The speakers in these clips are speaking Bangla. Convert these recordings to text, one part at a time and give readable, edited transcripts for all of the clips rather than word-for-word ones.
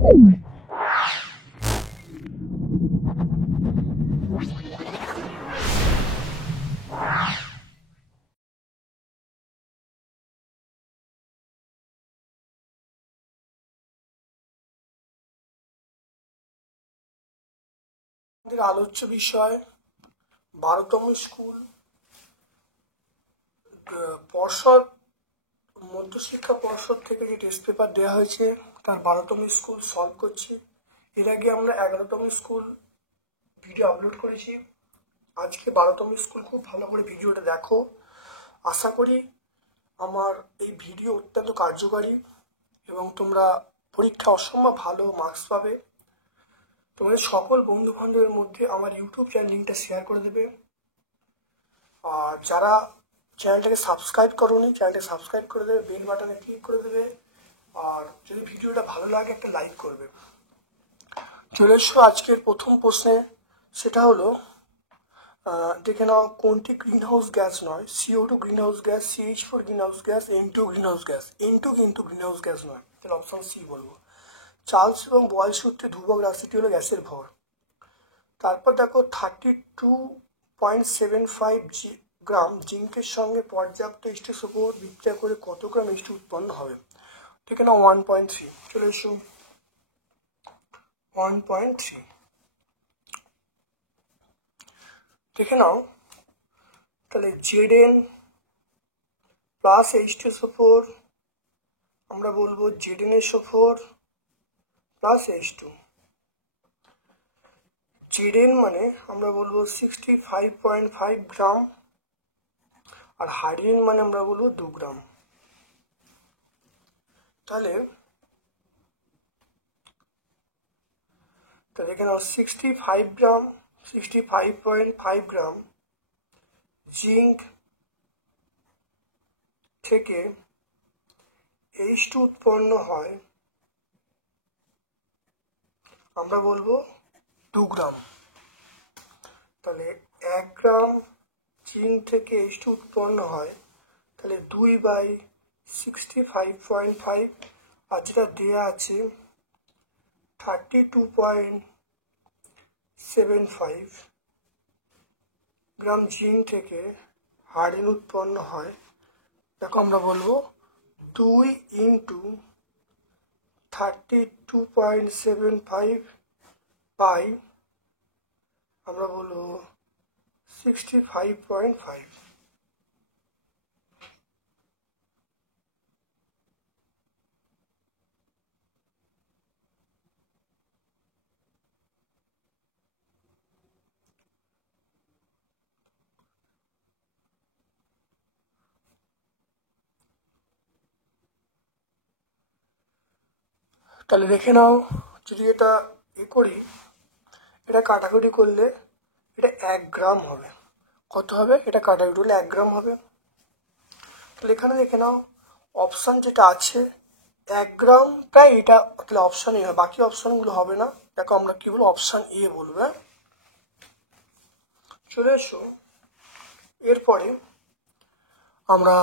আলোচ্য বিষয় 12তম স্কুল পর্ষদ মধ্যশিক্ষা পর্ষদ থেকে যে টেস্ট পেপার দেওয়া হয়েছে তার 12তম স্কুল সলভ করছি। এর আগে আমরা 11তম স্কুল ভিডিও আপলোড করেছি। আজকে 12তম স্কুল খুব ভালো করে ভিডিওটা দেখো। আশা করি আমার এই ভিডিও অত্যন্ত কার্যকারী এবং তোমরা পরীক্ষা অসম্ভব ভালো মার্কস পাবে। তোমাদের সকল বন্ধু বান্ধবের মধ্যে আমার ইউটিউব চ্যানেল লিঙ্কটা শেয়ার করে দেবে। আর যারা চ্যানেলটাকে সাবস্ক্রাইব করোনি চ্যানেলটাকে সাবস্ক্রাইব করে দেবে, বেল বাটনে ক্লিক করে দেবে। আর যদি ভিডিওটা ভালো লাগে একটা লাইক করবে। চলে এসো আজকের প্রথম প্রশ্নে, সেটা হলো দেখে নাও কোনটি গ্রিন হাউস গ্যাস নয়। CO2 green house gas, CH4 green house gas, N2 green house gas. N2 কিন্তু গ্রিন হাউস গ্যাস নয়, তাহলে অপশন সি বলবো। চার্লস এবং বয়েল সূত্রে ধ্রুবক রাশিটি হলো গ্যাসের ভর। তারপর দেখো 32.75 গ্রাম জিঙ্কের সঙ্গে পর্যাপ্ত H2SO4 বিক্রিয়া করে কত গ্রাম H2 উৎপন্ন হবে। ঠিক না 1.3। চলে এসো 1.3 দেখে নাও। তাহলে Zn প্লাস H2SO4 আমরা বলবো ZnSO4 প্লাস H2। Zn মানে আমরা বলবো 65.5 গ্রাম আর হাইড্রোজেন মানে আমরা বলবো 2 গ্রাম। তাহলে এখানে 65 গ্রাম 65.5 গ্রাম জিঙ্ক থেকে H2 উৎপন্ন হয় আমরা বলবো 2 গ্রাম। তাহলে 1 গ্রাম জিঙ্ক থেকে H2 উৎপন্ন হয়, তাহলে 2/65.5 আর যেটা দেওয়া আছে 32.75 গ্রাম জিঙ্ক থেকে হাইড্রোজেন উৎপন্ন হয়। দেখো আমরা বলবো 2 × 32.75 বাই আমরা বলবো 65.5। তাহলে দেখে নাও, যদি এটা করি, এটা কাটাকুটি করলে এটা 1 গ্রাম হবে। কত হবে? এটা কাটাকুটি করলে 1 গ্রাম হবে। তাহলে এখানে দেখে নাও অপশান যেটা আছে 1 গ্রামটাই এটা, তাহলে অপশান এ হবে, বাকি অপশানগুলো হবে না। দেখো আমরা কি বলবো, অপশান এ বলবো। চলে এসো এরপরে আমরা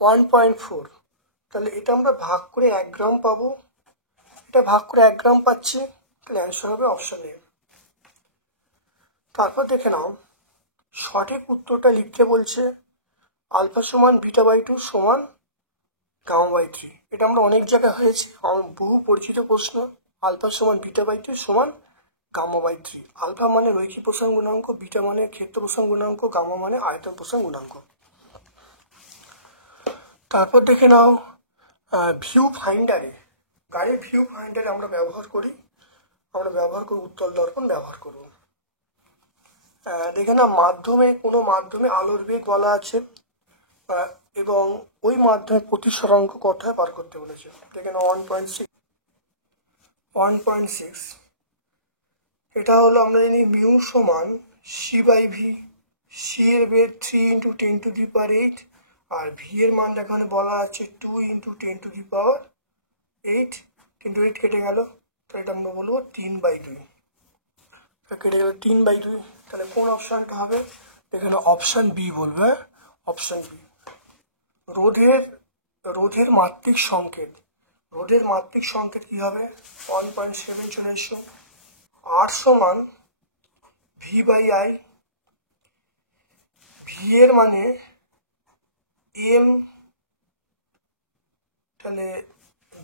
1.4, তাহলে এটা আমরা ভাগ করে 1 গ্রাম পাবো। এটা ভাগ করে 1 গ্রাম পাচ্ছি, তাহলে অ্যান্সার হবে অপশন এ। তারপর দেখে নাও সঠিক উত্তরটা লিখতে বলছে আলফা সমান β/2 সমান γ/3। এটা আমরা অনেক জায়গায় হয়েছে, আমার বহু পরিচিত প্রশ্ন। আলফা সমান β/2 সমান γ/3। আলফা মানে রৈখিক প্রসারণ গুণাঙ্ক, বিটা মানে ক্ষেত্র প্রসারণ গুণাঙ্ক, গামা মানে আয়তন প্রসারণ গুণাঙ্ক। তারপর দেখে নাও ভিউ ফাইন্ডারে, গাড়ির ভিউ ফাইন্ডারে আমরা ব্যবহার করি উত্তল দর্পণ ব্যবহার করব। দেখে না কোনো মাধ্যমে আলোর বেগ বলা আছে এবং ওই মাধ্যমে প্রতিসরাঙ্ক কত হয় বার করতে বলেছে। দেখে না 1.6। এটা হলো আমরা জানি মিউ সমান c/v। সি এর বেগ 3 × 10⁸, আর ভি এর মান এখানে বলা আছে 2 × 10⁸। কিন্তু 8 কেটে গেল, তো এটা আমরা বলবো 3/2। কেটে গেল 3/2। তাহলে কোন অপশনটা হবে? এখানে অপশন বি বলবে। Option B. রোধের মাত্রিক সংকেত রোধের মাত্রিক সংকেত কি হবে 1.7 চলে এসো। R সমান V/I, ভি এর মানে এম, তাহলে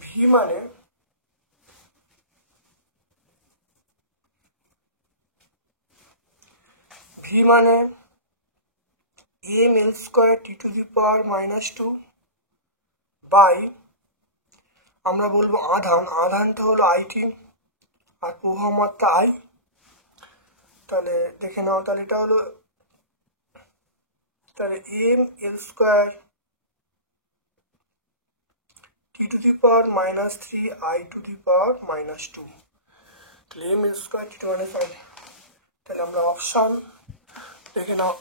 ভি মানে M L square T to the power -2 by, আমরা বলবো আধানটা হলো আইটি আর প্রবাহ মাত্রা আই। তাহলে দেখে নাও, তাহলে এটা হলো তাহলে M L square T to the power -3 I to the power -2, তাহলে M L square T to -5। তাহলে আমরা অপশান দেখে নাও,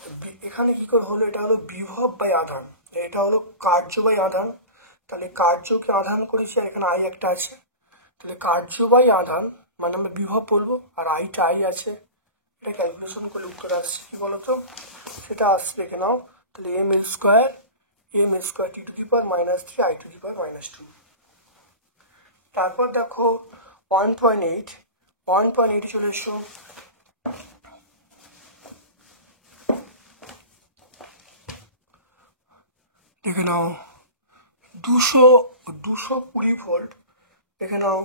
এখানে কি করে হলো, এটা হলো বিভব বাই আধান, এটা হলো কার্য বাই আধান। তাহলে কার্যকে আধান করেছি আর এখানে আই একটা আছে, তাহলে কার্য বাই আধান মানে আমরা বিভব বলবো, আর আইটা আই আছে। এটা ক্যালকুলেশন করলে উত্তর আসছে কি বলতো, সেটা আসছে দেখে নাও। তাহলে M L square T to the power -3 I to the power -2। তারপর দেখো 1.8 চলে এসো। দেখে নাও 220 ভোল্ট, দেখে নাও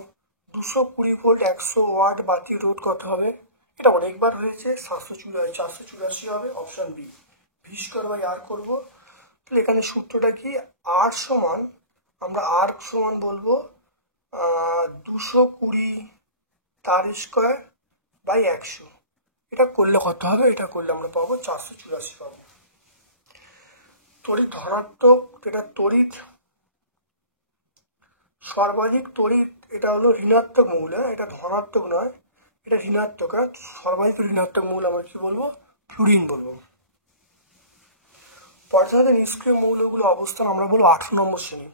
220 ভোল্ট 100 ওয়াট বাতি রোধ কত হবে, এটা অনেকবার হয়েছে, 484 হবে। Option B, V square by R করবো। তাহলে এখানে সূত্রটা কি, আর সমান আমরা আর সমান বলবো 220 তার স্কোয়ার বাই 100। এটা করলে কত হবে, এটা করলে আমরা পাবো 484 পাবো। তড়িৎ ধনাত্মক, এটা তড়িৎ সর্বাধিক তড়িৎ, এটা হলো ঋণাত্মক মৌল, এটা ধনাত্মক নয়, এটা ঋণাত্মক। সর্বাধিক ঋণাত্মক মৌল আমরা কি বলবো, ফ্লুরিন বলবো। পর্যায়তে নিষ্ক্রিয় মৌলগুলো অবস্থান আমরা বলবো 18 নম্বর শ্রেণী।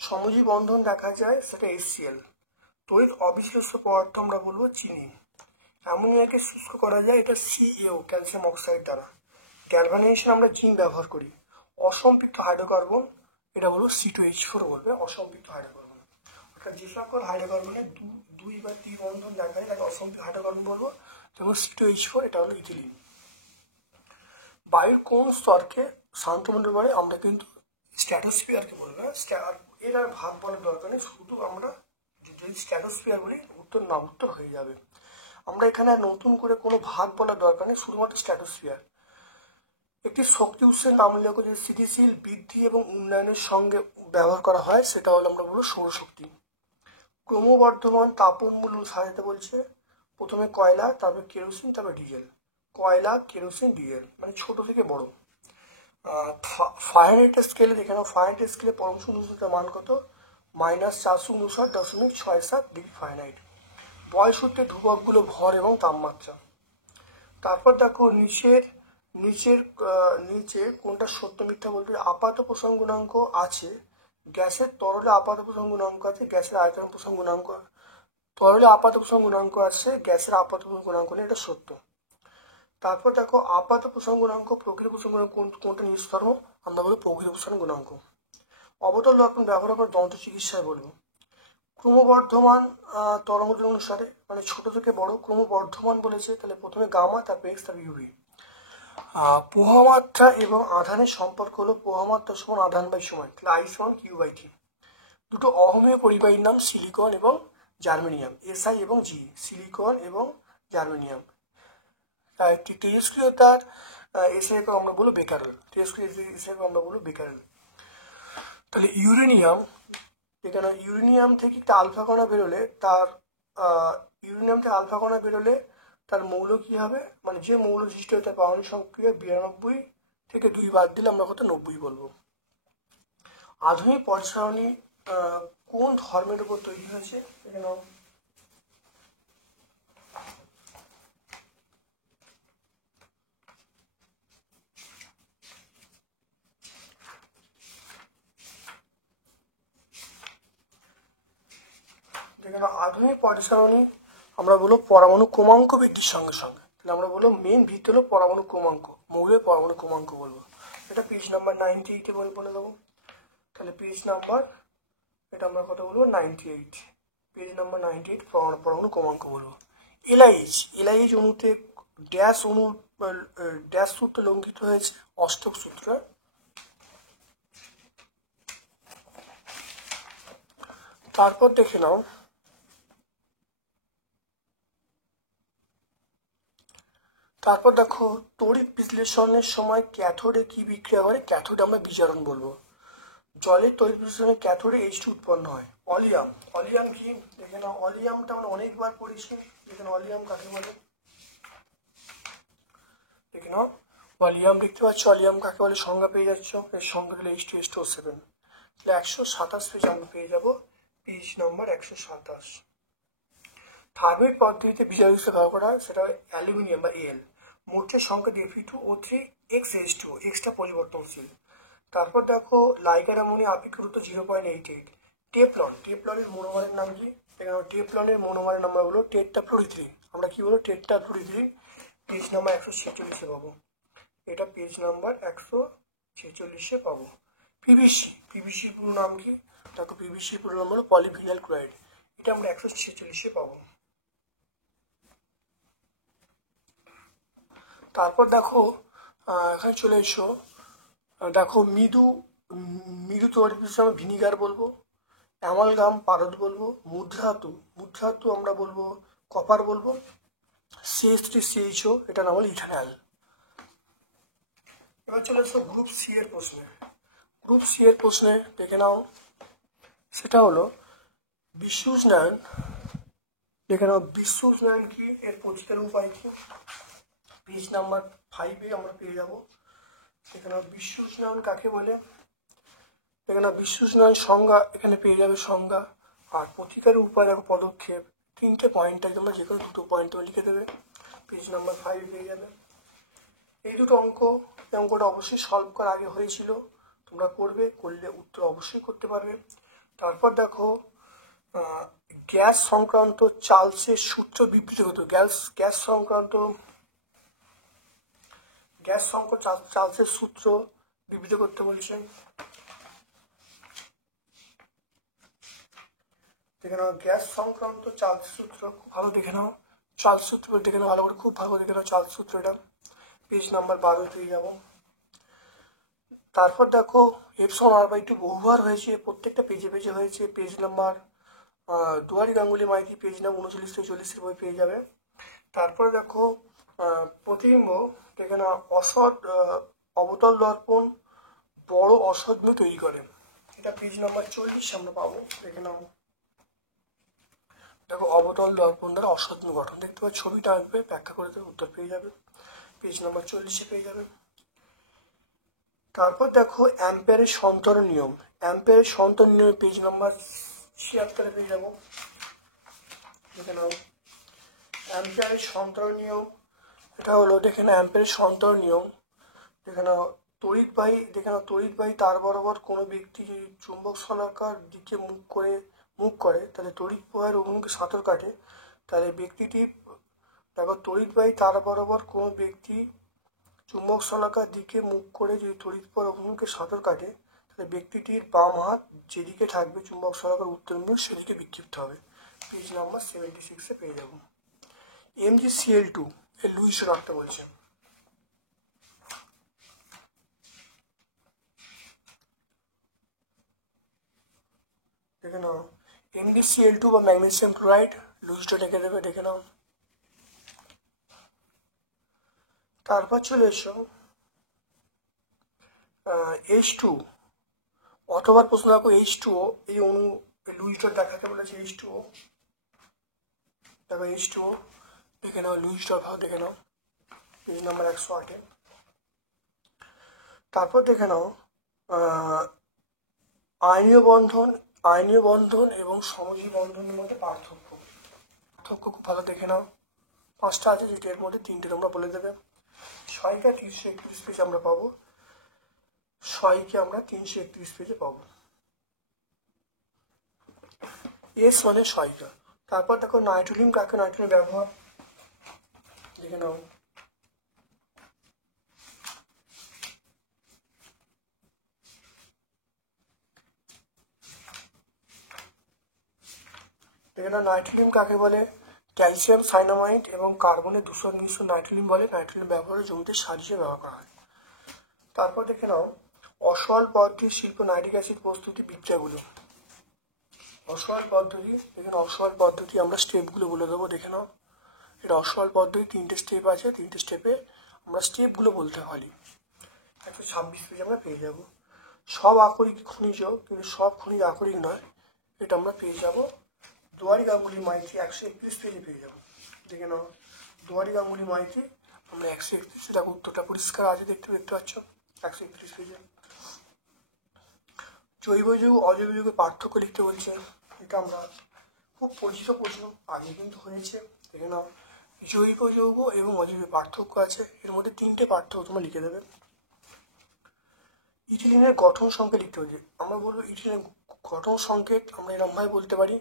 সমজী বন্ধন দেখা যায়, সেটা HCl। তড়িৎ অবিশ্লেষ্য পদার্থ আমরা বলবো চিনি। অ্যামোনিয়াকে শুষ্ক করা যায়, এটা CaO, ক্যালসিয়াম অক্সাইড দ্বারা। গ্যালভানাইজেশন আমরা জিঙ্ক ব্যবহার করি। অসম্পৃক্ত হাইড্রোকার্বন, এটা বলবো C2H4 বলবে, অসম্পৃক্ত হাইড্রোকার্বন। অর্থাৎ যে সকল হাইড্রোকার্বনের 2 বা 3 বন্ধন দেখা যায় তাকে অসম্পৃক্ত হাইড্রোকার্বন বলবো, যেমন C2H4, এটা হলো ইথিলিন। বায়ুর কোন স্তরকে শান্তমণ্ডল বলে, আমরা কিন্তু স্ট্র্যাটোস্ফিয়ারকে বলবো। এর আর ভাগ বলার দরকার নেই, শুধু আমরা যদি স্ট্র্যাটোস্ফিয়ার বলি উত্তর হয়ে যাবে। আমরা এখানে নতুন করে কোনো ভাগ বলার দরকার নেই, শুধুমাত্র স্ট্র্যাটোস্ফিয়ার। একটি শক্তি উৎসের নাম উল্লেখ যে স্থিতিশীল বৃদ্ধি এবং উন্নয়নের সঙ্গে ব্যবহার করা হয়, সেটা হলো আমরা বলবো সৌরশক্তি। ক্রমবর্ধমান তাপমূল্য সাজাতে বলছে, প্রথমে কয়লা, তারপর কেরোসিন, তারপর ডিজেল। কয়লা, কেরোসিন, ডিজেল, মানে ছোট থেকে বড়। ফারেনহাইট স্কেলে দেখে নাও, ফারেনহাইট স্কেলে পরম শূন্য উষ্ণতার মান কত, -459.67 ডিগ্রি ফারেনহাইট। বয়সূত্রে ধ্রুবকগুলো ভর এবং তাপমাত্রা। তারপর দেখো নিচে কোনটা সত্য মিথ্যা বলতে, আপাত প্রসারণ গুণাঙ্ক আছে গ্যাসের, তরলে আপাত প্রসারণ গুণাঙ্ক আছে গ্যাসের, আয়তন প্রসারণ গুণাঙ্ক, তরলে আপাত প্রসারণ গুণাঙ্ক আছে গ্যাসের, আপাত প্রসারণ গুণাঙ্ক নেই, এটা সত্য। তারপর দেখো আপাত প্রসারণ গুণাঙ্ক, প্রকৃত প্রসারণ গুণাঙ্ক কোনটা নিষ্কর্ম, আমরা বলবো প্রকৃত প্রসারণ গুণাঙ্ক। অবতল দর্পণ ব্যবহার করে দন্ত চিকিৎসায় বলবো। ক্রমবর্ধমান তরঙ্গ অনুসারে, মানে ছোট থেকে বড়, ক্রমবর্ধমান বলেছে, তাহলে প্রথমে গামা, তারপর এক্স, তারপর ইউভি। প্রবাহমাত্রা এবং আধানের সম্পর্ক হলো প্রবাহমাত্রা সমান আধান বাই সময়, তাহলে I সমান Q/T। দুটো অহমীয় পরিবাহীর নাম সিলিকন এবং জার্মেনিয়াম, SI এবং G, সিলিকন এবং জার্মেনিয়াম। তেজস্ক্রিয়তার SI কে আমরা বলবো বেকারেল, আমরা বলবো বেকারেল। তাহলে ইউরেনিয়াম, এখানে ইউরেনিয়াম থেকে একটা আলফা কণা বেরোলে তার মৌল কি হবে, মানে যে মৌল সৃষ্টি হয় তার পারমাণবিক সংখ্যা 92 থেকে 2 বাদ দিলে আমরা কত 90 বলবো। আধুনিক পর্যায় সারণী কোন ধর্মের উপর তৈরি হয়েছে, এখানে আধুনিক পর্যায় সারণী আমরা বলবো পরমাণু ক্রমাঙ্ক বৃদ্ধির সঙ্গে সঙ্গে, তাহলে আমরা বলবো মেন ভিত্তি হলো পরমাণু ক্রমাঙ্ক, মৌলের পরমাণু ক্রমাঙ্ক বলবো। এটা পেজ নাম্বার 98 বলে দেবো। তাহলে পেজ নাম্বার এটা আমরা কত বলবো 98, পেজ নাম্বার 98 পরমাণু ক্রমাঙ্ক বলবো। এলআইএইচ অণুতে ড্যাশ সূত্র লঙ্ঘিত হয়েছে, অষ্টক সূত্র। তারপর দেখে নাও, তারপর দেখো তড়িৎ বিশ্লেষণের সময় ক্যাথোডে কি বিক্রিয়া করে, ক্যাথোডে আমরা বিজারণ বলবো। জলের তড়িৎ বিশ্লেষণে ক্যাথোডে H2 উৎপন্ন হয়। অলিয়াম, অলিয়াম কি দেখে নাও, অলিয়ামটা আমরা অনেকবার পড়েছি। দেখেন অলিয়াম কাকে বলে, দেখে নাও অলিয়াম দেখতে পাচ্ছ, অলিয়াম কাকে বলে সংজ্ঞা পেয়ে যাচ্ছ, এর সংজ্ঞা হলো H2SO7। তাহলে 127 পেজ আমরা পেয়ে যাবো, পেজ নাম্বার 127। থার্মিট পদ্ধতিতে বিজারক হিসেবে ব্যবহার করা হয়, সেটা অ্যালুমিনিয়াম বা এল। মোটের সংখ্যা Fe2O3 xH2, এক্সটা পরিবর্তনশীল। তারপর দেখো লাইকার অ্যামোনিয়া আপেক্ষিক দূরত্ব 0.88। টেফলন, টেফলনের মনোমারের নাম কি, এখানে টেফলনের মনোমারের নাম্বার হলো টেট্রাফ্লুরিথ্রিন। আমরা কি বলবো, টেট্রাফ্লুরিথ্রিন। পেজ নাম্বার 146-এ পাবো, এটা পেজ নাম্বার 146-এ পাবো। পিভিসির পুরো নাম কি, দেখো পিভিসির পুরো নাম হলো পলিভিনাইল ক্লোরাইড, এটা আমরা 146-এ পাবো। তারপর দেখো এখানে চলে এসো, দেখো মৃদু তড়িৎ বিশ্লেষণ ভিনিগার বলবো, অ্যামালগাম পারদ বলবো, মুদ্রাধাতু আমরা বলবো কপার বলবো, CH3CHO এটা নাম হলো ইথানল। এবার চলে এসো গ্রুপ সি এর প্রশ্নে। গ্রুপ সি এর প্রশ্নে দেখে নাও, সেটা হলো বিশ্ব উষ্ণায়ন। দেখে নাও বিশ্ব উষ্ণায়ন কি, এর প্রতিকার উপায় কি, পেজ নাম্বার 5-এ আমরা পেয়ে যাবো। দেখে নাও বিশ্ব উষ্ণায়ন কাকে বলে, দেখে নাও বিশ্ব উষ্ণায়ন সংজ্ঞা এখানে পেয়ে যাবে সংজ্ঞা, আর প্রতিকারের উপায় দেখো পদক্ষেপ, 3টে পয়েন্ট আছে, তোমরা যে কোনো 2টো পয়েন্ট লিখে দেবে, পেজ নাম্বার 5 পেয়ে যাবে। এই দুটো অঙ্ক, এই অঙ্কটা অবশ্যই সলভ করা আগে হয়েছিল, তোমরা করবে, করলে উত্তর অবশ্যই করতে পারবে। তারপর দেখো গ্যাস সংক্রান্ত চার্লসের সূত্র বিবৃত হতো, গ্যাস সংক্রান্ত চার্লসের সূত্র বিবৃত করতে বলেছেন। দেখে নাও গ্যাস সংক্রান্ত চার্লস সূত্র, খুব ভালো দেখে নাও, চার্লস সূত্র দেখে নাও ভালো করে, খুব ভালো দেখে নাও চার্লস সূত্র, এটা পেজ নাম্বার 12 পেয়ে যাবো। তারপর দেখো এপসন R/2 বহুবার হয়েছে, প্রত্যেকটা পেজে পেজে হয়েছে, page number Duari Ganguly Maity page number 39-40 বই পেয়ে যাবে। তারপরে দেখো প্রতিবিম্ব, দেখে না অবতল দর্পণ বড় অসদ্ম তৈরি করে, এটা পেজ নাম্বার 40 আমরা পাবো। দেখে নাও, দেখো অবতল দর্পণ দ্বারা অসদ্ম গঠন, দেখতে পাচ্ছ, ছবিটা আঁকবে, ব্যাখ্যা করে দেবে, উত্তর পেয়ে যাবে, পেজ নাম্বার 40-এ পেয়ে যাবে। তারপর দেখো অ্যাম্পিয়ারের সন্তরণ নিয়ম, অ্যাম্পিয়ারের সন্তরণ নিয়ম পেজ নাম্বার 76-এ পেয়ে যাবো। দেখে নাও অ্যাম্পিয়ারের সন্তরণ নিয়ম, এটা হলো দেখে নাও অ্যাম্পিয়ারের সন্তরণ নিয়ম। দেখে নাও তড়িৎবাহী তার বরাবর কোনো ব্যক্তি যদি চুম্বক শলাকার দিকে মুখ করে তাহলে তড়িৎ প্রবাহের অভিমুখে সাঁতর কাটে, তাহলে ব্যক্তিটি, দেখো তড়িৎবাহী তার বরাবর কোনো ব্যক্তি চুম্বক শলাকার দিকে মুখ করে যদি তড়িৎ প্রবাহের অভিমুখে সাঁতর কাটে, তাহলে ব্যক্তিটির বাম হাত যেদিকে থাকবে চুম্বক শলাকার উত্তরমুখ সেদিকে বিক্ষিপ্ত হবে, পেজ নাম্বার 76-এ পেয়ে যাবো। MgCl2 এর লুইস রাখতে বলছে, দেখে নাও MgCl2 বা ম্যাগনেসিয়াম ক্লোরাইড, লুইসটা ডেকে দেবে, দেখে নাও। তারপর চলে এসো H2, অথবা প্রশ্ন দেখো H2O, এই অণু লুইসটা দেখাতে বলেছে, H2O, দেখো H2O দেখে নাও, লুইসটা ভালো দেখে নাও, পেজ নাম্বার 108-এ। তারপর দেখে নাও আয়নীয় বন্ধন এবং সমযোজী বন্ধনের মধ্যে পার্থক্য খুব ভালো দেখে নাও, 5টা আছে, যেটার মধ্যে 3টে তোমরা বলে দেবে। 6টা 331 পেজ আমরা পাবো, 6কে আমরা 331 পেজে পাবো, এস মানে 6টা। তারপর দেখো নাইট্রোলিয়াম কাকে, নাইট্রোলিয়াম ব্যবহার দেখে নাও, এখানে নাইট্রিলিয়াম কাকে বলে? ক্যালসিয়াম সাইনামাইড এবং কার্বনের দূষণ মিশ্র নাইট্রিলিয়াম বলে। নাইট্রিলিয়াম ব্যবহারে জমিতে সার হিসেবে ব্যবহার করা হয়। তারপর দেখে নাও অসওয়াল পদ্ধতির শিল্প নাইট্রিক অ্যাসিড প্রস্তুতি বিদ্যাগুলো। অসওয়াল পদ্ধতি, এখানে অসওয়াল পদ্ধতি আমরা স্টেপগুলো বলে দেবো, দেখে নাও। এটা অসওয়াল পদ্ধতি, 3টে স্টেপ আছে, 3টে স্টেপে আমরা স্টেপগুলো বলতে পারি। 126 পেজ আমরা পেয়ে যাব। সব আকরিক খনিজ, কিন্তু সব খনিজ আকরিক নয়, এটা আমরা পেয়ে যাব দুয়ারি গাঙ্গুলি মাইতি 131 পেজে পেয়ে যাব। দেখে নাও দুয়ারি গাঙ্গুলি মাইতি আমরা 131, দেখো উত্তরটা পরিষ্কার আছে, দেখতে পাচ্ছ 131 পেজে। জৈব যৌগ অজৈব যৌগের পার্থক্য লিখতে বলছে, এটা আমরা খুব পরিচিত প্রশ্ন, আগে কিন্তু হয়েছে। দেখে নাও জৈব যৌগ এবং অজৈব পার্থক্য আছে, এর মধ্যে 3টে পার্থক্য তোমরা লিখে দেবে। ইথিলিনের গঠন সংকেত লিখতে বলছে, আমরা বলবো ইথিলিনের গঠন সংকেত আমরা এরকমভাবে বলতে পারি,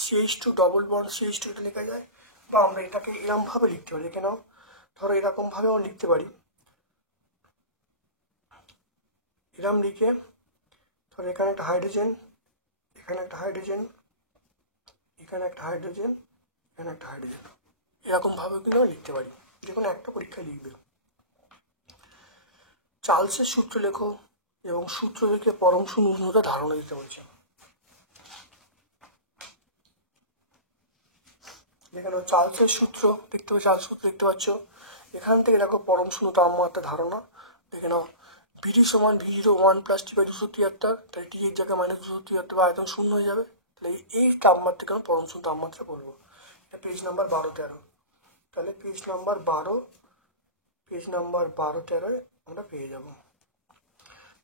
CH2 ডবল বন্ড CH2 এটা লেখা যায়, বা আমরা এটাকে এরকমভাবে লিখতে পারি। দেখে নাও ধরো এরকমভাবে আমরা লিখতে পারি, এরকম লিখে ধরো এখানে একটা হাইড্রোজেন, এখানে একটা হাইড্রোজেন, এখানে একটা হাইড্রোজেন, এখানে একটা হাইড্রোজেন, এরকমভাবে কিন্তু আমরা লিখতে পারি, যে কোনো একটা পরীক্ষায় লিখবে। চার্লসের সূত্র লেখো এবং সূত্র লিখে পরম শূন্য উষ্ণতা ধারণা দিতে বলছে। এখানে চার্লসের সূত্র দেখতে পাচ্ছ, চার্লস সূত্র দেখতে পাচ্ছ, এখান থেকে দেখো পরম শূন্য তাপমাত্রা ধারণা। দেখে নাও ভিডি সমান V01 + T/273, তাহলে টি এর জায়গায় -273 বা আয়তন শূন্য হয়ে যাবে, তাহলে এই তাপমাত্রাকে আমরা পরম শূন্য তাপমাত্রা বলবো। এটা পেজ নাম্বার 12-13, তাহলে পেজ নাম্বার 12-13 আমরা পেয়ে যাব।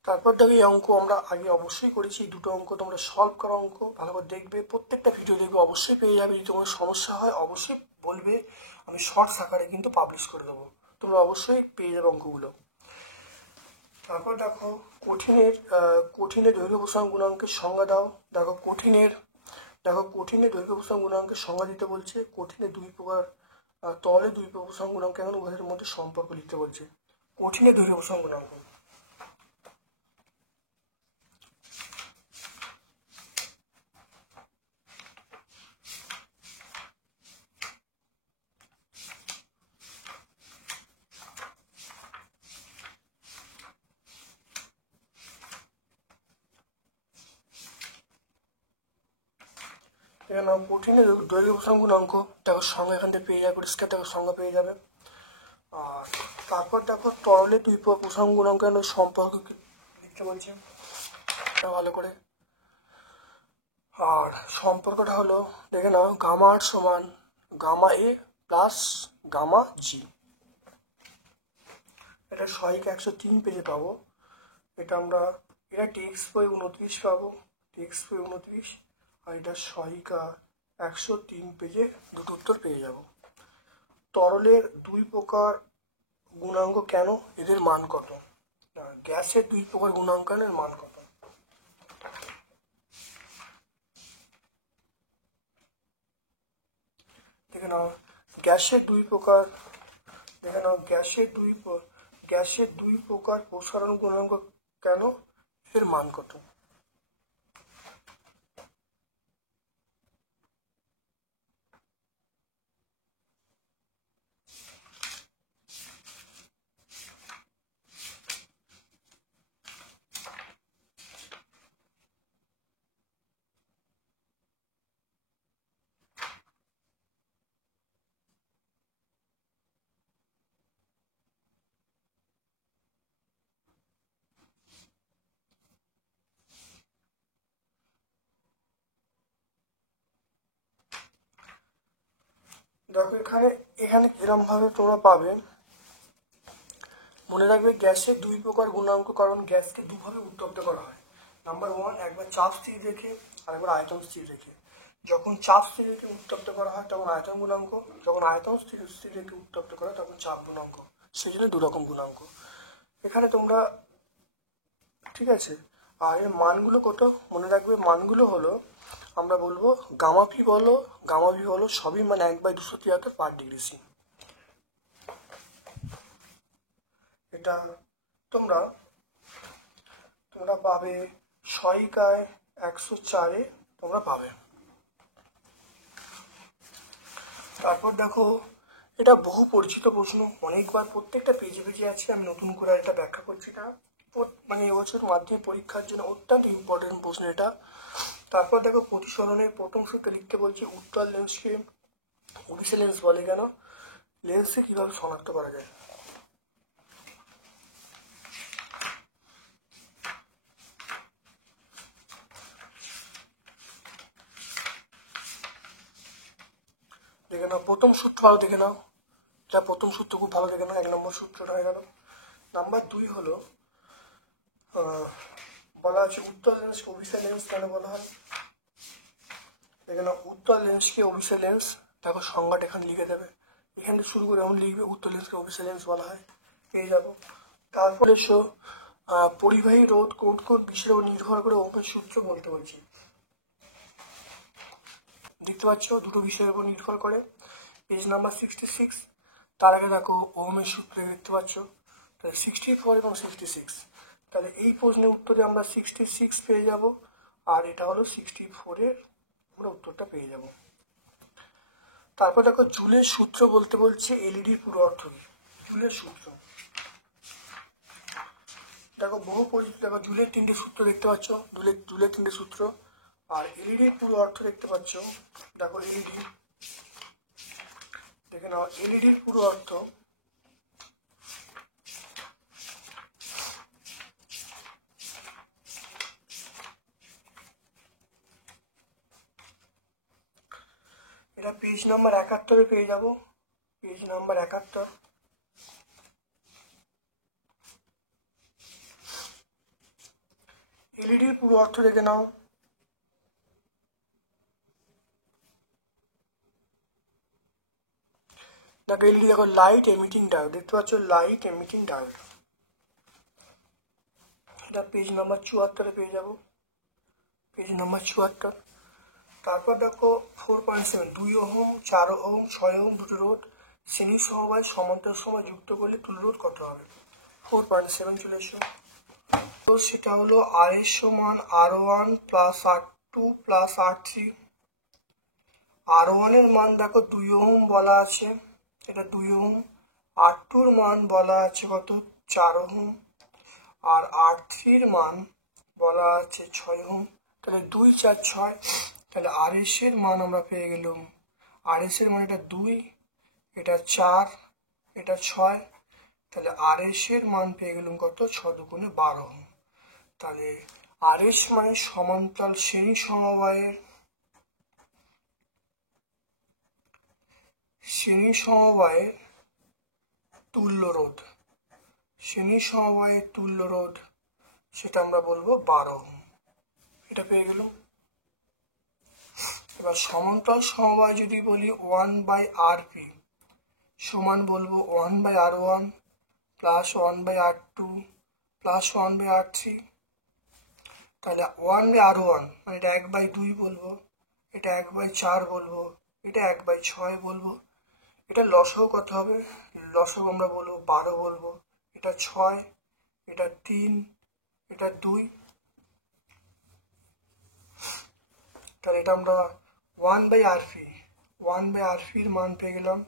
তারপর দেখো এই অঙ্ক আমরা আগে অবশ্যই করেছি, দুটো অঙ্ক তোমরা সলভ করা অঙ্ক, ভালো করে দেখবে, প্রত্যেকটা ভিডিও দেখবে, অবশ্যই পেয়ে যাবে। যদি তোমার সমস্যা হয় অবশ্যই বলবে, আমি শর্টস আকারে কিন্তু পাবলিশ করে দেবো, তোমরা অবশ্যই পেয়ে যাবে অঙ্কগুলো। তারপর দেখো কঠিনের দৈর্ঘ্য প্রসারণ গুণাঙ্কের সংজ্ঞা দাও। দেখো কঠিনের দৈর্ঘ্য প্রসারণ গুণাঙ্কের সংজ্ঞা দিতে বলছে। কঠিনের দুই প্রকার, তলে দুই প্রকার প্রসারণ গুণাঙ্ক, এখন উভয়ের মধ্যে সম্পর্ক লিখতে বলছে। কঠিনের দৈর্ঘ্য প্রসারণ গুণাঙ্ক, এখানে কঠিনের দৈর্ঘ্য প্রসারণ গুণাঙ্ক দেখো সংজ্ঞা এখান থেকে পেয়ে যাবে, পরিষ্কার দেখো সংজ্ঞা পেয়ে যাবে। আর তারপর দেখো তরলে দুই প্রকার প্রসারণ গুণাঙ্ক সম্পর্ক লিখতে বলছে, ভালো করে। আর সম্পর্কটা হলো, দেখে নাও গামা আর সমান গামা এ প্লাস গামা জি, এটা সহায়িকা 103 পেজে পাবো। এটা টেক্সট বই 29 পাবো, টেক্সট বই 29, আর এটা সহায়িকা 103 পেজে দুটো উত্তর পেয়ে যাব। তরলের দুই প্রকার গুণাঙ্ক কেন, এদের মান কত? গ্যাসের দুই প্রকার গুণাঙ্কের মান কত? দেখে নাও গ্যাসের দুই প্রকার, দেখে নাও গ্যাসের দুই প্রকার প্রসারণ গুণাঙ্ক কেন, এর মান কত? দেখো এখানে কিরম ভাবে তোমরা পাবে, মনে রাখবে গ্যাসের দুই প্রকার গুণাঙ্ক, কারণ গ্যাসকে দুভাবে উত্তপ্ত করা হয়। নাম্বার 1, একবার চাপ স্থির রেখে আর একবার আয়তন স্থির রেখে। যখন চাপ স্থির রেখে উত্তপ্ত করা হয় তখন আয়তন গুণাঙ্ক, যখন আয়তন স্থির রেখে উত্তপ্ত করা হয় তখন চাপ গুণাঙ্ক, সেই জন্য দুরকম গুণাঙ্ক এখানে তোমরা, ঠিক আছে। আর এর মানগুলো কত মনে রাখবে, মানগুলো হলো আমরা বলবো গামা ভি হলো সবই মানে 1/273 পার ডিগ্রি সি। এটা তোমরা পাবে সহায়িকায় 104-এ তোমরা পাবে। তারপর দেখো, এটা বহু পরিচিত প্রশ্ন, অনেকবার প্রত্যেকটা পেজে পেজে আছে, আমি নতুন করে আর এটা ব্যাখ্যা করছি না। মানে এবছর মাধ্যমিক পরীক্ষার জন্য অত্যন্ত ইম্পর্টেন্ট প্রশ্ন এটা। তারপর দেখো, প্রতিসরণের প্রথম সূত্রে লিখতে বলছি, উত্তল লেন্সকে ওবিসি লেন্স বলে কেন, লেন্সকে কিভাবে শনাক্ত করা যায়। দেখে নাও প্রথম সূত্র, ভালো দেখে নাও, এটা প্রথম সূত্র খুব ভালো দেখে নাও, 1 নম্বর সূত্রটা হয়ে গেল। নাম্বার 2 হলো বলা আছে উত্তল লেন্সকে ওবিসি লেন্স কেন বলা হয়। দেখে নাও, উত্তল লেন্সকে ওবিসি লেন্স, দেখো সংজ্ঞাটা এখানে লিখে দেবে, এখান থেকে শুরু করে এমন লিখবে উত্তল লেন্সকে ওবিসি লেন্স বলা হয়, পেয়ে যাবো। তারপরে এসো পরিবাহী রোধ কোন কোন বিষয়ের উপর নির্ভর করে ওহমের সূত্র বলতে বলছি। দেখতে পাচ্ছ দুটো বিষয়ের উপর নির্ভর করে, পেজ নাম্বার 66। তার আগে দেখো ওহমের সূত্র দেখতে পাচ্ছ, তাহলে 64 এবং 66, তাহলে এই প্রশ্নের উত্তরে আমরা 66 পেয়ে যাব, আর এটা হলো 64-এর আমরা উত্তরটা পেয়ে যাব। তারপর দেখো জুলের সূত্র বলতে বলছে, এলইডির পুরো অর্থ কি। জুলের সূত্র দেখো বহু পরিচিত, দেখো জুলের 3টে সূত্র দেখতে পাচ্ছ, জুলের 3টে সূত্র, আর এলইডির পুরো অর্থ দেখতে পাচ্ছ। দেখো এলইডি, দেখে নাও এলইডির পুরো অর্থ, এটা পেজ নাম্বার 71-এ পেয়ে যাব, পেজ নাম্বার 71। এলইডির পুরো অর্থ দেখে নাও, দেখো এলইডি, দেখো লাইট এমিটিং ডায়োড, দেখতে পাচ্ছ লাইট এমিটিং ডায়োড, এটা পেজ নাম্বার 74-এ পেয়ে যাব, পেজ নাম্বার 74। তারপর দেখো 4.7, 2 ওহম, 4 ওহম, 6 ওহম দুটো রোধ শ্রেণী সমবায় সমান্তরাল সময় যুক্ত করলে তুল্য রোধ কত হবে। 4.7 চলে এসো, তো সেটা হলো আর এর সমান R1 plus R2 plus R3। R1 এর মান দেখো 2 ওহম বলা আছে, এটা 2 ওহম, R2 এর মান বলা আছে কত 4 ওহম, আর R3 এর মান বলা আছে 6 ওহম, তাহলে 2 4 6, তাহলে RS এর মান আমরা পেয়ে গেলাম, RS এর মান এটা 2, এটা 4, এটা 6, তাহলে RS এর মান পেয়ে গেলাম কত 6 দুগুণে 12 ওহম। তাহলে RS মানে সমান্তরাল শ্রেণী সমবায়ের তুল্য রোধ, শ্রেণী সমবায়ের তুল্য রোধ, সেটা আমরা বলবো 12 ওহম, এটা পেয়ে গেল। এবার সমান্তরাল সমবায় যদি বলি 1/RP সমান বলবো 1/R1 plus 1/R2 plus 1/R3, তাহলে 1/R1 মানে এটা 1/2 বলবো, এটা 1/4 বলবো, এটা 1/6 বলবো, এটা লসাগু কত হবে, লসাগু আমরা বলবো 12 বলবো, এটা 6, এটা 3, এটা 2, তাহলে এটা আমরা 1/RPর মান পেয়ে গেলাম।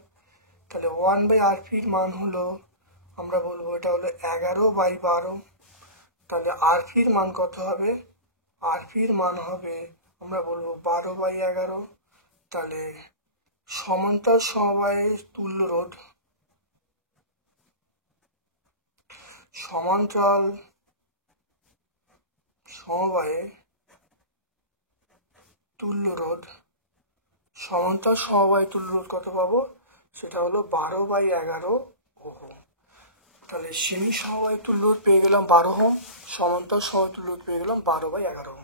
তাহলে 1/RPর মান হলো, আমরা বলবো এটা হলো 11/12, তাহলে RPর মান কত হবে, RPর মান হবে আমরা বলবো 12/11, তাহলে সমান্তরাল সমবায়ের তুল্য রোধ, সমান্তরাল সমবায়ের তুল্য রোধ, সমান্তরাল সমবায় তুল্য রোধ কত পাবো, সেটা হলো 12/11 ওহম। তাহলে শ্রেণী সমবায় তুল্য রোধ পেয়ে গেলাম 12 ওহম, সমান্তরাল সমবায় তুল্য রোধ পেয়ে গেলাম 12/11 ওহম।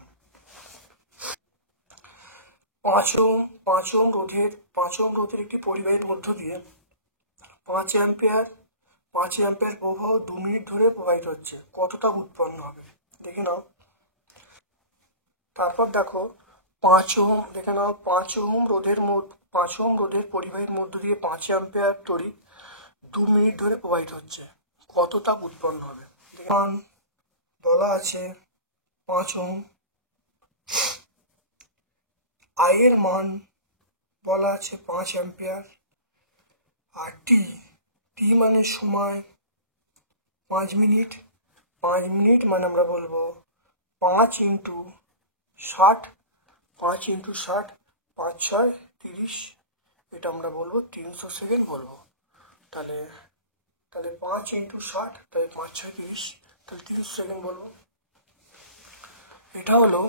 5 ওহম রোধের একটি পরিবাহীর মধ্য দিয়ে 5 অ্যাম্পিয়ার প্রবাহ 2 মিনিট ধরে প্রবাহিত হচ্ছে, কতটা উৎপন্ন হবে দেখে নাও। তারপর দেখো 5 ওহম, দেখে নাও 5 ওহম রোধের পরিবাহীর মধ্য দিয়ে 5 অ্যাম্পিয়ার তড়িৎ 2 মিনিট ধরে প্রবাহিত হচ্ছে, কত তাপ উৎপন্ন হবে। মান বলা আছে 5 ওহম, I এর মান বলা আছে 5 অ্যাম্পিয়ার, আর টি টি মানে সময় 5 মিনিট, 5 মিনিট মানে আমরা বলবো 5 ইন্টু 60, 5 ইন্টু 60, 5 6 30, এটা আমরা বলবো 300 সেকেন্ড বলবো। তাহলে 5 ইন্টু 60, তাহলে 5 6 30, তাহলে 300 সেকেন্ড বলবো। এটা হলো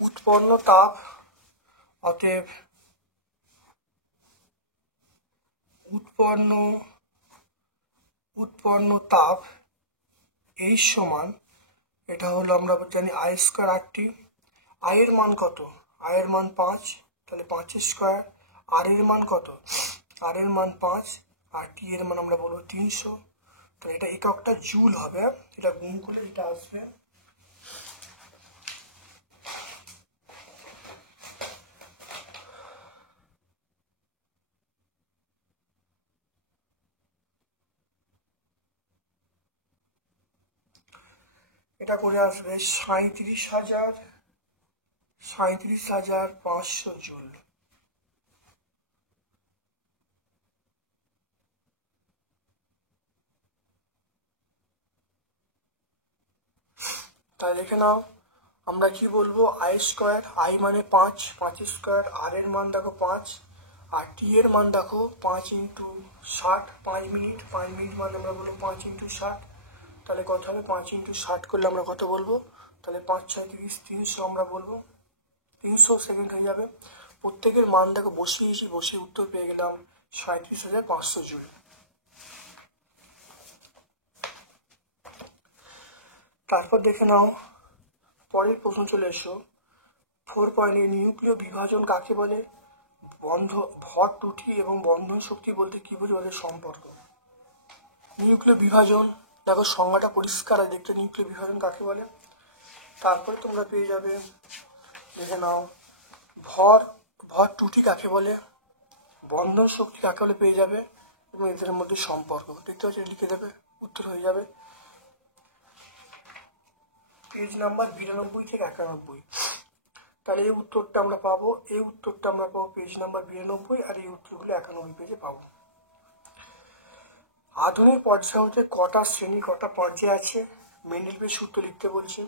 উৎপন্ন তাপ। অতএব উৎপন্ন তাপ এই সমান, এটা হলো আমরা জানি I square R T. I এর মান কত? আই এর মান 5, তাহলে 5 স্কোয়ার। আর এর মান কত? আর এর মান 5, আর টি এর মান আমরা বলবো 300। তাহলে এটা এককটা জুল হবে, এটা গুণ করলে এটা আসবে। এটা করে আসবে 37,500 জুল। তাই দেখে নাও, আমরা কি বলবো? আই স্কোয়ার, আই মানে 5, 5 স্কোয়ার। আর এর মান দেখো 5, আর টি এর মান দেখো 5 ইন্টু 60, 5 মিনিট। 5 মিনিট মানে আমরা বলবো 5 ইন্টু 60। তাহলে কত হবে? 5 ইন্টু 60 করলে আমরা কত বলবো? তাহলে 5 6 30, 300 আমরা বলবো। 300 সেকেন্ড হয়ে যাবে। প্রত্যেকের মান দেখো বসিয়েছি, বসে উত্তর পেয়ে গেলাম 37,500 জুল। তারপর দেখে নাও পরের প্রশ্ন চলে এসো। 4 নিউক্লিয় বিভাজন কাকে বলে? ভর ত্রুটি এবং বন্ধন শক্তি বলতে কি বোঝো ওদের সম্পর্ক? নিউক্লিয় বিভাজন দেখো সংজ্ঞাটা পরিষ্কার দেখতে, নিউক্লিয় বিভাজন কাকে বলে। তারপরে তোমরা পেয়ে যাবে, দেখে নাও ভর ত্রুটি কাকে বলে, বন্ধন শক্তি কাকে বলে পেয়ে যাবে, এবং এদের মধ্যে সম্পর্ক দেখতে পাচ্ছি, লিখে দেবে, উত্তর হয়ে যাবে পেজ নাম্বার 92 থেকে 91। তাহলে এই উত্তরটা আমরা পাবো, পেজ নাম্বার 92, আর এই উত্তরগুলো 91 পেজে পাবো। আধুনিক পর্যায়ে কটা শ্রেণী, কটা পর্যায় আছে? মেন্ডেলিভের সূত্র লিখতে বলছে।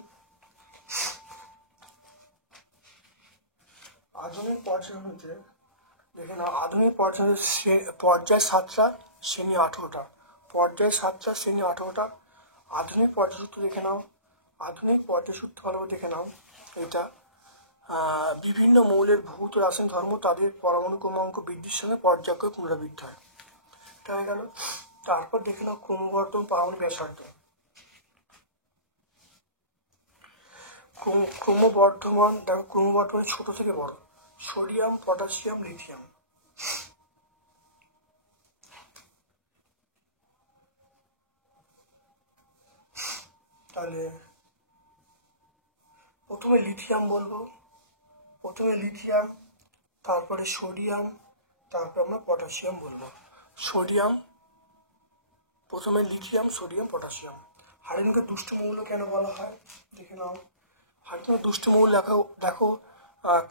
আধুনিক পর্যায় হচ্ছে, দেখে নাও, আধুনিক পর্যায় 7টা, শ্রেণী 18টা। পর্যায় 7টা, শ্রেণী 18টা। আধুনিক পর্যায় সূত্র দেখে নাও, আধুনিক পর্যায় সূত্র ভালো দেখে নাও। এটা বিভিন্ন মৌলের ভৌত রাসায়নিক ধর্ম তাদের পরমাণু ক্রমাঙ্ক বৃদ্ধির সঙ্গে পর্যায়ক্রমে পুনরাবৃত্তি হয়। এটা হয়ে গেল। তারপর দেখে নাও ক্রমবর্ধমান পারমাণবিক ব্যাসার্ধ। ক্রমবর্ধমান দেখো, ক্রমবর্ধমান ছোট থেকে বড়, সোডিয়াম, পটাশিয়াম, লিথিয়াম। তাহলে প্রথমে লিথিয়াম বলবো, তারপরে সোডিয়াম, তারপর আমরা পটাশিয়াম বলবো। সোডিয়াম, প্রথমে লিথিয়াম, সোডিয়াম, পটাশিয়াম। হাইড্রোজেনকে দুষ্ট মৌল কেন বলা হয়? দেখে নাও, হাইড্রোজেন দুষ্ট মৌল দেখো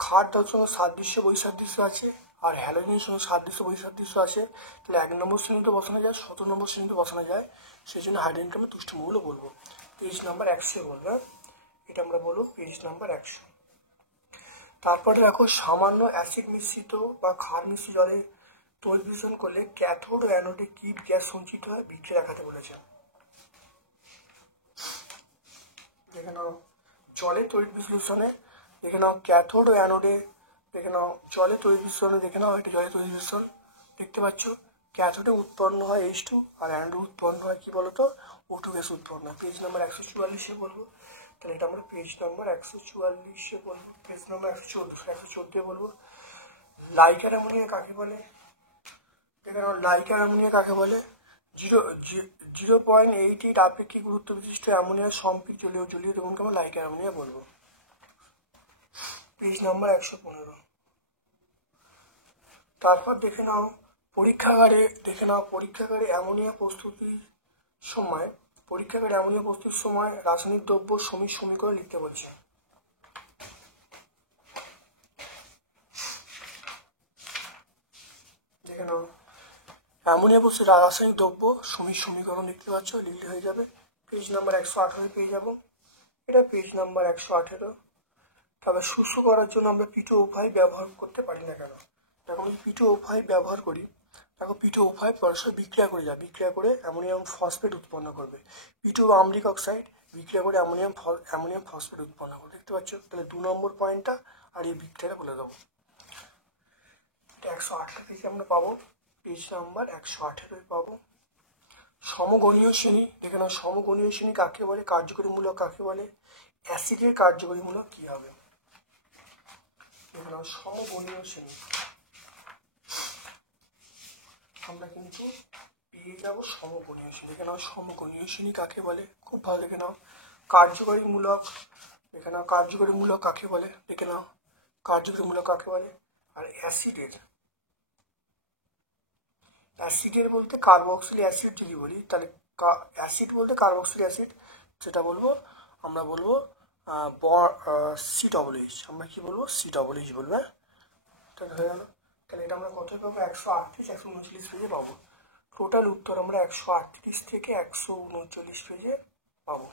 খারটার সঙ্গে সাদৃশ্য বৈসাদৃশ্য আছে, আর হ্যালোজেনের সঙ্গে সাদৃশ্য বৈসাদৃশ্য আছে। তাহলে 1 নম্বর শ্রেণীতে বসানো যায়, 17 নম্বর শ্রেণীতে বসানো যায়, সেই জন্য হাইড্রোজেনকে আমরা দুষ্ট মৌল বলবো। পেজ নাম্বার 100 বলবো, এটা আমরা বলবো পেজ নাম্বার 100। তারপরে দেখো সামান্য অ্যাসিড মিশ্রিত বা ক্ষার মিশ্রিত জলে তড়িৎ বিশ্লেষণ করলে ক্যাথোড ও অ্যানোডে কি গ্যাস সঞ্চিত হয়? বিক্রিয়া দেখাতে বলেছে। দেখে নাও জলের তড়িৎ বিশ্লেষণে, দেখে নাও ক্যাথোড ও অ্যানোডে, দেখে নাও জলের তড়িৎ বিশ্লেষণে, দেখে নাও এটা জলের তড়িৎ বিশ্লেষণ দেখতে পাচ্ছ। ক্যাথোডে উৎপন্ন হয় H2, আর অ্যানোডে উৎপন্ন হয় কি বলতো? O2 গ্যাস উৎপন্ন হয়। পেজ নাম্বার 144 বলবো। তাহলে এটা আমরা পেজ নাম্বার 144 বলবো, পেজ নাম্বার 114 বলবো। লাইকার অ্যামোনিয়া কাকে বলে? দেখে নাও লাইকার অ্যামোনিয়া কাকে বলে? 0.88 আপেক্ষিক গুরুত্ব বিশিষ্ট অ্যামোনিয়ার সম্পৃক্ত জলীয় দ্রবণকে আমরা লাইকার অ্যামোনিয়া বলবো। Page number 115। তারপর দেখে নাও পরীক্ষাগারে অ্যামোনিয়া প্রস্তুতির সময় রাসায়নিক দ্রব্য সমীকরণ লিখতে বলছে। দেখে নাও অ্যামোনিয়া বলছে রাসায়নিক দ্রব্য সমীকরণ দেখতে পাচ্ছ, লিখলে হয়ে যাবে। পেজ নাম্বার 118 পেয়ে যাব। এটা পেজ নাম্বার 118। তবে শুষ্ক করার জন্য আমরা P2O5 ব্যবহার করতে পারি না কেন? যখন P2O5 ব্যবহার করি, দেখো P2O5 পরস্পর বিক্রিয়া করে যায়, বিক্রিয়া করে অ্যামোনিয়াম ফসফেট উৎপন্ন করবে। P2 আম্লিক অক্সাইড বিক্রিয়া করে অ্যামোনিয়াম ফসফেট উৎপন্ন করবে, দেখতে পাচ্ছ। তাহলে 2 নম্বর পয়েন্টটা আর এই বিক্রিয়াটা বলে দেবো। এটা 118 থেকে আমরা পাবো, পেজ নাম্বার 118 পাবো। সমগণীয় শ্রেণী, দেখে নাও সমগণীয় শ্রেণী কাকে বলে, কার্যকরী মূলক কাকে বলে, অ্যাসিডের কার্যকরী মূলক কি হবে? দেখে নাও সমগণীয় শ্রেণী আমরা কিন্তু পেয়ে যাবো সমগণীয় শ্রেণী। দেখে নাও সমগণীয় শ্রেণী কাকে বলে, খুব ভালো দেখে নাও। কার্যকরী মূলক, দেখে নাও কার্যকরী মূলক কাকে বলে, দেখে নাও কার্যকরী মূলক কাকে বলে। আর অ্যাসিডের বলতে কার্বক্সিলিক অ্যাসিড যদি বলি, তাহলে অ্যাসিড বলতে কার্বক্সিলিক অ্যাসিড, সেটা বলবো আমরা বলবো COOH। আমরা কি বলবো? COOH বলবো। হ্যাঁ, তাহলে হয়ে গেল। তাহলে এটা আমরা কত পাবো? 138 139 পেজে পাবো। টোটাল উত্তর আমরা 138 থেকে 139 পেজে পাবো।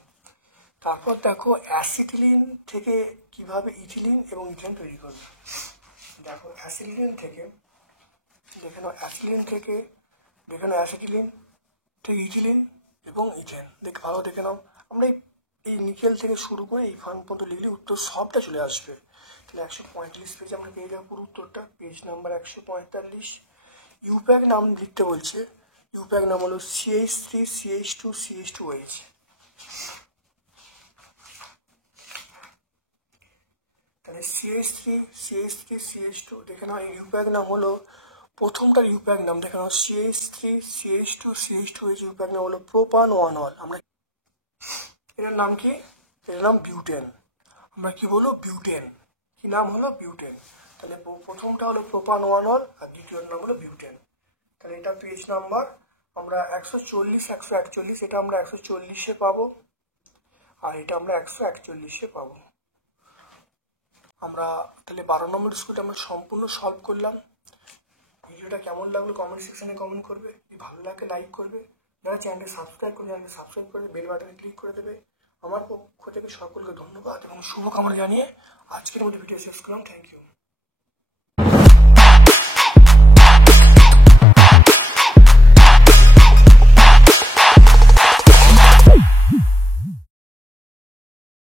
তারপর দেখো অ্যাসিটিলিন থেকে কিভাবে ইথিলিন এবং ইথেন তৈরি করবে। দেখো অ্যাসিটিলিন থেকে, দেখে নাও অ্যাসিটিলিন থেকে ইথিলিন এবং ইথেন, ভালো দেখে নাও। আমরা এই নিকেল থেকে শুরু করে এই ফান পর্যন্ত লিখলে উত্তর সবটা চলে আসবে। তাহলে 145 পেজে আমরা পেয়ে যাবো পুরো উত্তরটা, পেজ নাম্বার 145। ইউপ্যাক নাম লিখতে বলছে। ইউপ্যাক নাম হলো CH3 CH2 CH2OH। তাহলে CH3 CH2 দেখে নাও, ইউপ্যাক নাম হলো প্রথমটার ইউপ্যাক নাম, দেখে নাও CH3 CH2 CH2OH, ইউপ্যাক নাম হলো প্রোপানওয়ানল। আমরা এটার নাম কি? এটার নাম বিউটেন। আমরা কি বলবো? বিউটেন। কি নাম হলো? বিউটেন। তাহলে প্রথমটা হলো প্রোপানওয়ানল আর দ্বিতীয়র নাম হলো বিউটেন। তাহলে এটা পেজ নাম্বার আমরা 140 141, এটা আমরা 140-এ পাবো, আর এটা আমরা 141-এ পাবো। আমরা তাহলে 12 নম্বর স্কুলটা আমরা সম্পূর্ণ সলভ করলাম। ভিডিওটা কেমন লাগলো কমেন্ট সেকশনে কমেন্ট করবে, যদি ভালো লাগে লাইক করবে, যারা চ্যানেলটি সাবস্ক্রাইব করে বেল বাটনে ক্লিক করে দেবে। আমার পক্ষ থেকে সকলকে ধন্যবাদ এবং শুভকামনা জানিয়ে আজকের মতো ভিডিও শেষ করলাম। Thank you.